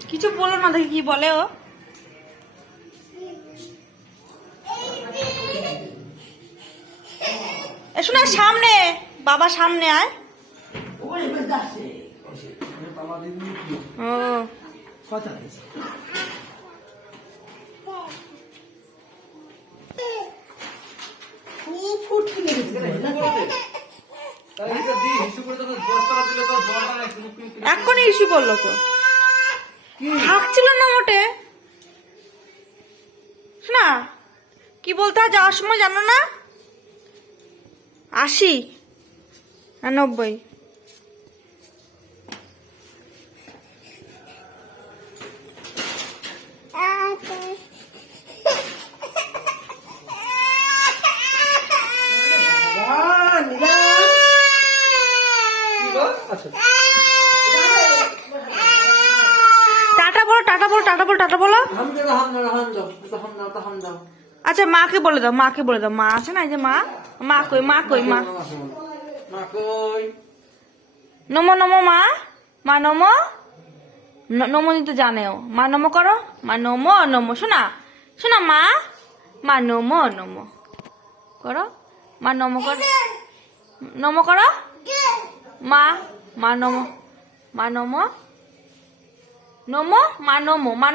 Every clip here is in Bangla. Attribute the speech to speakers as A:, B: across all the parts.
A: কিছু বলো না দেখি কি বলে ও এসো না সামনে বাবা সামনে আয় ও
B: কথা
A: এক্ষুনি ইস্যু করল তো থাকছিল না মোটে? শোনা কি বলতে হয় যাওয়ার সময় জানো না? আশি না নব্বই।
B: আচ্ছা
A: টাটা বলো, টাটা বলো টাটা বলো। আচ্ছা মাকে বলে দাও, মাকে বলে দাও। মা আছে না, এই যে মা? মা কই মা কই, মা? নমো নমো, মা। মা, নমো? নমো নিতে জানেও। মা, নমো করো। মা, নমো নমো, শোনা। শোনা, মা। মা, নমো নমো। করো। মা, নমো করো। নমো করো। মা মা, নমো। মা, নমো। নমো, মা নমো, মা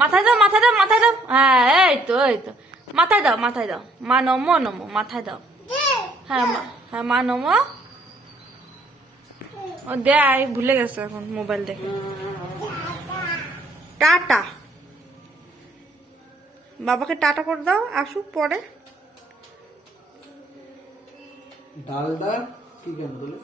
A: মাথায় দাও মাথায় দাও মাথায় দাও। হ্যাঁ এই তো এই তো। মাথায় দাও মাথায় দাও। মা নমো নমো, মাথায় দাও। হ্যাঁ হ্যাঁ মা নমো। ও দেয় ভুলে গেছে এখন মোবাইল দেখে। টাটা। বাবাকে টাটা করে দাও, আসুক পরে।
B: ডালদা কি কেন বলে?